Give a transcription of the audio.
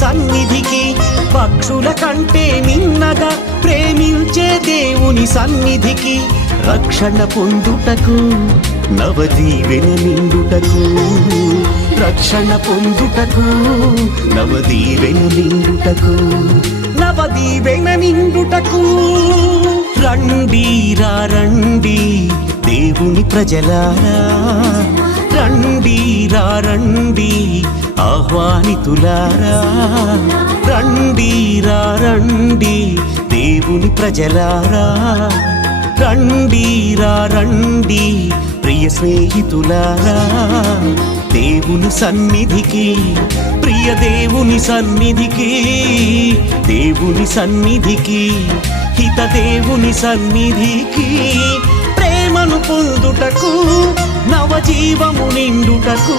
సన్నిధికి, పక్షుల కంటే మిన్నగా ప్రేమించే దేవుని సన్నిధికి, రక్షణ పొందుటకు నవదీవెన నిండుటకు, రక్షణ పొందుటకు నవదీవెన నిండుటకు, నవదీవెన నిండుటకు. రండి రండి దేవుని ప్రజలారా, రండి రండి ఆహ్వానితులారా, రండి రండి దేవుని ప్రజలారా, రండి రండి ప్రియ స్నేహితులారా, దేవుని సన్నిధికి, ప్రియ దేవుని సన్నిధికి, దేవుని సన్నిధికి, హిత దేవుని సన్నిధికి, ప్రేమను పొందుటకు నవజీవము నిండుటకు,